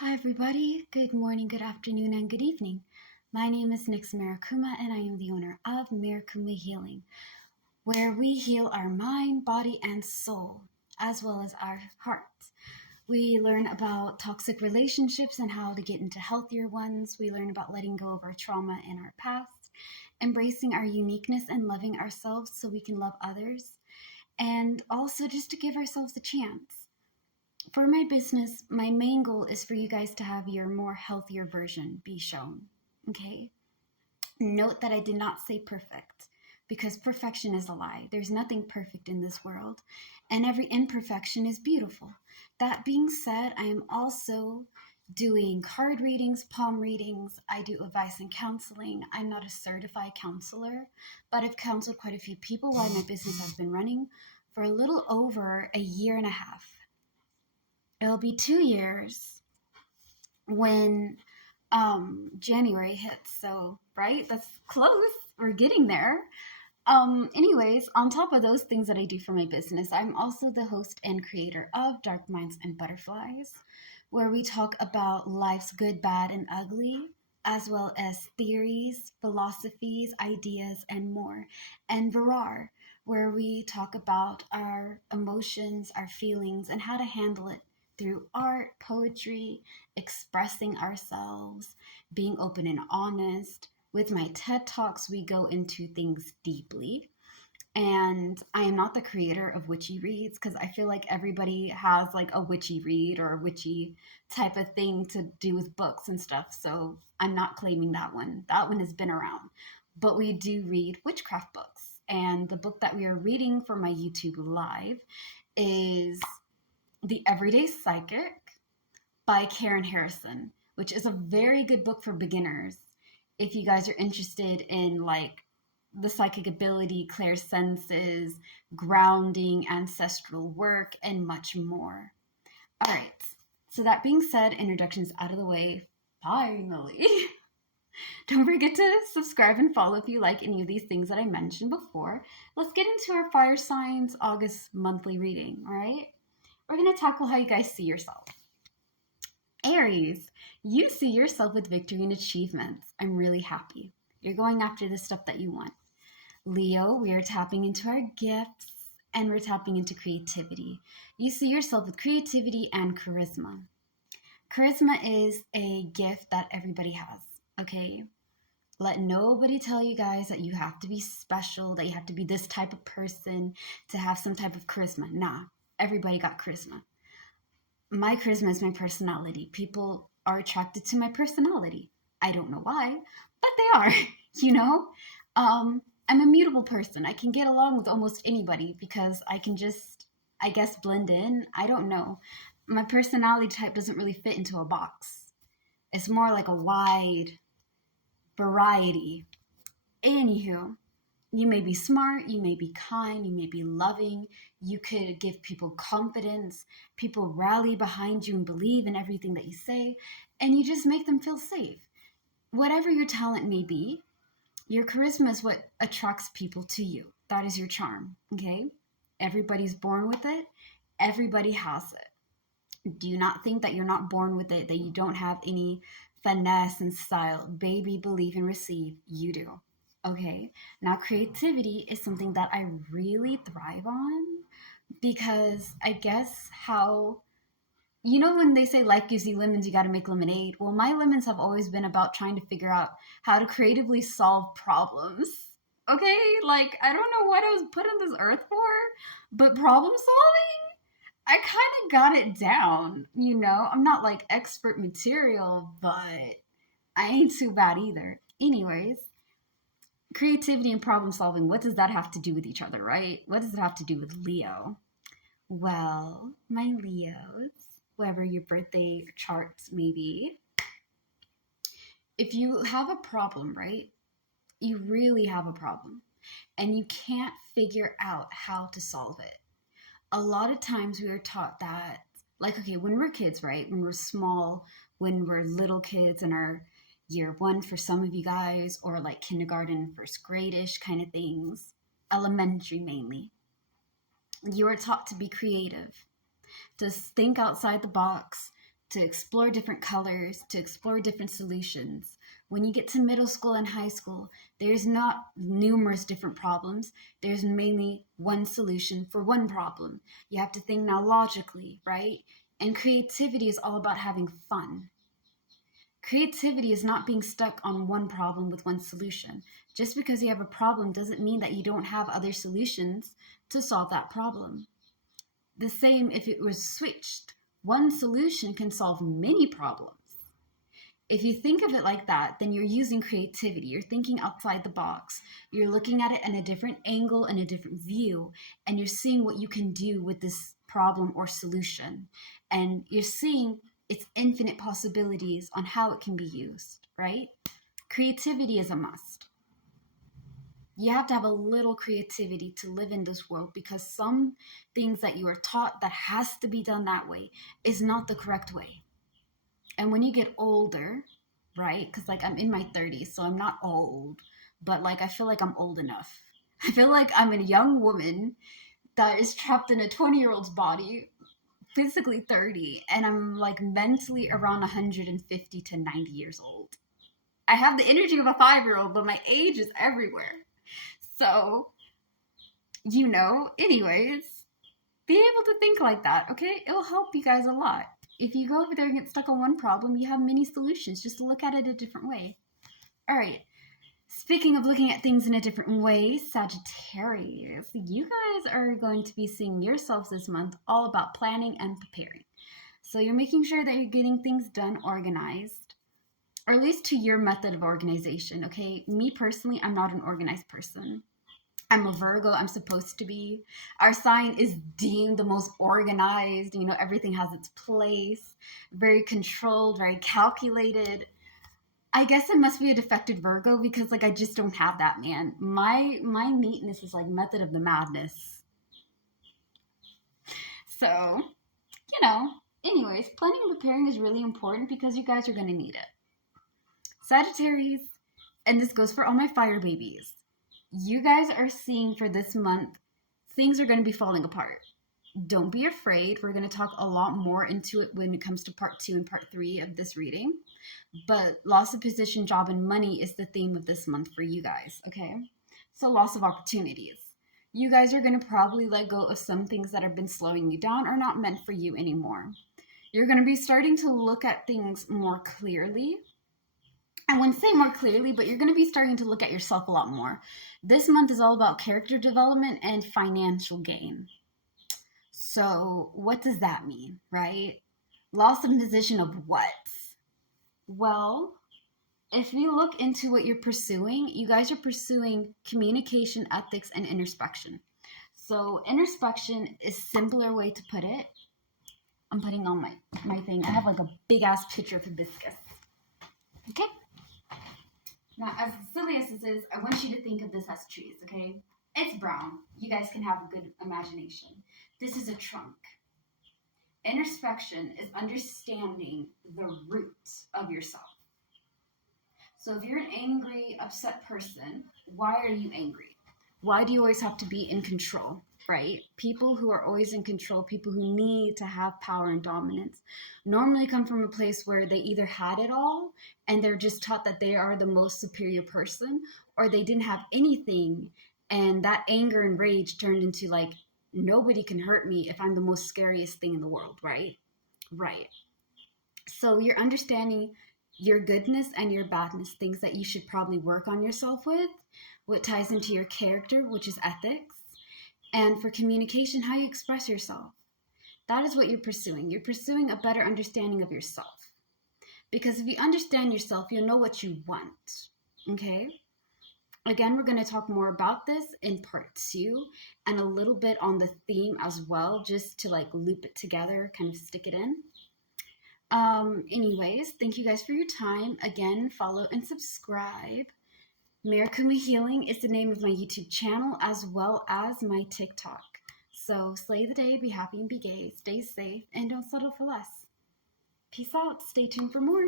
Hi, everybody. Good morning, good afternoon, and good evening. My name is Nix Marikuma, and I am the owner of Marikuma Healing, where we heal our mind, body, and soul, as well as our hearts. We learn about toxic relationships and how to get into healthier ones. We learn about letting go of our trauma and our past, embracing our uniqueness and loving ourselves so we can love others, and also just to give ourselves a chance. For my business, my main goal is for you guys to have your more healthier version be shown. Okay? Note that I did not say perfect because perfection is a lie. There's nothing perfect in this world, and every imperfection is beautiful. That being said, I am also doing card readings, palm readings. I do advice and counseling. I'm not a certified counselor, but I've counseled quite a few people while my business has been running for a little over a year and a half. It'll be 2 years when January hits. So, right? That's close. We're getting there. Anyways, on top of those things that I do for my business, I'm also the host and creator of Dark Minds and Butterflies, where we talk about life's good, bad, and ugly, as well as theories, philosophies, ideas, and more. And Virar, where we talk about our emotions, our feelings, and how to handle it through art, poetry, expressing ourselves, being open and honest. With my TED Talks, we go into things deeply. And I am not the creator of witchy reads because I feel like everybody has like a witchy read or a witchy type of thing to do with books and stuff. So I'm not claiming that one. That one has been around. But we do read witchcraft books. And the book that we are reading for my YouTube Live is The Everyday Psychic by Karen Harrison, which is a very good book for beginners. If you guys are interested in like the psychic ability, clairsenses, grounding, ancestral work, and much more. All right. So that being said, introductions out of the way. Finally. Don't forget to subscribe and follow if you like any of these things that I mentioned before. Let's get into our fire signs August monthly reading, all right? We're going to tackle how you guys see yourself. Aries, you see yourself with victory and achievements. I'm really happy. You're going after the stuff that you want. Leo, we are tapping into our gifts and we're tapping into creativity. You see yourself with creativity and charisma. Charisma is a gift that everybody has, okay? Let nobody tell you guys that you have to be special, that you have to be this type of person to have some type of charisma. Nah, everybody got charisma. My charisma is my personality. People are attracted to my personality. I don't know why, but they are, you know? I'm a mutable person. I can get along with almost anybody because I can just, I guess, blend in. I don't know. My personality type doesn't really fit into a box. It's more like a wide variety. Anywho, you may be smart, you may be kind, you may be loving, you could give people confidence, people rally behind you and believe in everything that you say, and you just make them feel safe. Whatever your talent may be, your charisma is what attracts people to you. That is your charm, okay? Everybody's born with it. Everybody has it. Do not think that you're not born with it, that you don't have any finesse and style. Baby, believe and receive. You do. Okay? Now, creativity is something that I really thrive on because I guess how, you know, when they say life gives you lemons, you got to make lemonade. Well, my lemons have always been about trying to figure out how to creatively solve problems. Okay? Like, I don't know what I was put on this earth for, but problem solving? I kind of got it down, you know? I'm not like expert material, but I ain't too bad either. Anyways, creativity and problem solving, what does that have to do with each other, right? What does it have to do with Leo? Well, my Leos, wherever your birthday charts may be, if you have a problem, right? You really have a problem and you can't figure out how to solve it. A lot of times we are taught that, like, okay, when we're kids, right? When we're small, when we're little kids in our year one for some of you guys, or like kindergarten, first grade-ish kind of things, elementary mainly, you are taught to be creative, to think outside the box, to explore different colors, to explore different solutions. When you get to middle school and high school, there's not numerous different problems. There's mainly one solution for one problem. You have to think now logically, right? And creativity is all about having fun. Creativity is not being stuck on one problem with one solution. Just because you have a problem doesn't mean that you don't have other solutions to solve that problem. The same if it was switched. One solution can solve many problems. If you think of it like that, then you're using creativity. You're thinking outside the box. You're looking at it in a different angle and a different view, and you're seeing what you can do with this problem or solution. And you're seeing its infinite possibilities on how it can be used, right? Creativity is a must. You have to have a little creativity to live in this world, because some things that you are taught that has to be done that way is not the correct way. And when you get older, right? Because like I'm in my 30s, so I'm not old, but like I feel like I'm old enough. I feel like I'm a young woman that is trapped in a 20-year-old's body, physically 30, and I'm like mentally around 150 to 90 years old. I have the energy of a 5-year-old, but my age is everywhere. So, anyways, be able to think like that, okay? It will help you guys a lot. If you go over there and get stuck on one problem, you have many solutions. Just look at it a different way. All right. Speaking of looking at things in a different way, Sagittarius, you guys are going to be seeing yourselves this month all about planning and preparing. So you're making sure that you're getting things done organized, or at least to your method of organization, okay? Me personally, I'm not an organized person. I'm a Virgo. I'm supposed to be. Our sign is deemed the most organized. Everything has its place. Very controlled, very calculated. I guess it must be a defective Virgo, because I just don't have that, man. My neatness is like method of the madness. So, anyways, planning and preparing is really important because you guys are going to need it. Sagittarius, and this goes for all my fire babies. You guys are seeing for this month, things are going to be falling apart. Don't be afraid. We're going to talk a lot more into it when it comes to part 2 and part 3 of this reading. But loss of position, job, and money is the theme of this month for you guys, okay? So loss of opportunities. You guys are going to probably let go of some things that have been slowing you down or not meant for you anymore. You're going to be starting to look at things more clearly. I wouldn't say more clearly, but you're going to be starting to look at yourself a lot more. This month is all about character development and financial gain. So what does that mean, right? Loss of position of what? Well, if you look into what you're pursuing, you guys are pursuing communication, ethics, and introspection. So introspection is a simpler way to put it. I'm putting on my thing. I have like a big ass picture of hibiscus. Okay? Now, as silly as this is, I want you to think of this as trees, okay? It's brown. You guys can have a good imagination. This is a trunk. Introspection is understanding the root of yourself. So if you're an angry, upset person, why are you angry? Why do you always have to be in control, right? People who are always in control, people who need to have power and dominance, normally come from a place where they either had it all and they're just taught that they are the most superior person, or they didn't have anything, and that anger and rage turned into like, nobody can hurt me if I'm the most scariest thing in the world, right? Right. So you're understanding your goodness and your badness, things that you should probably work on yourself with, what ties into your character, which is ethics, and for communication, how you express yourself. That is what you're pursuing. You're pursuing a better understanding of yourself. Because if you understand yourself, you'll know what you want, okay? Again, we're going to talk more about this in part 2 and a little bit on the theme as well, just to like loop it together, kind of stick it in. Anyways, thank you guys for your time. Again, follow and subscribe. Marikuma Healing is the name of my YouTube channel as well as my TikTok. So slay the day, be happy and be gay, stay safe, and don't settle for less. Peace out. Stay tuned for more.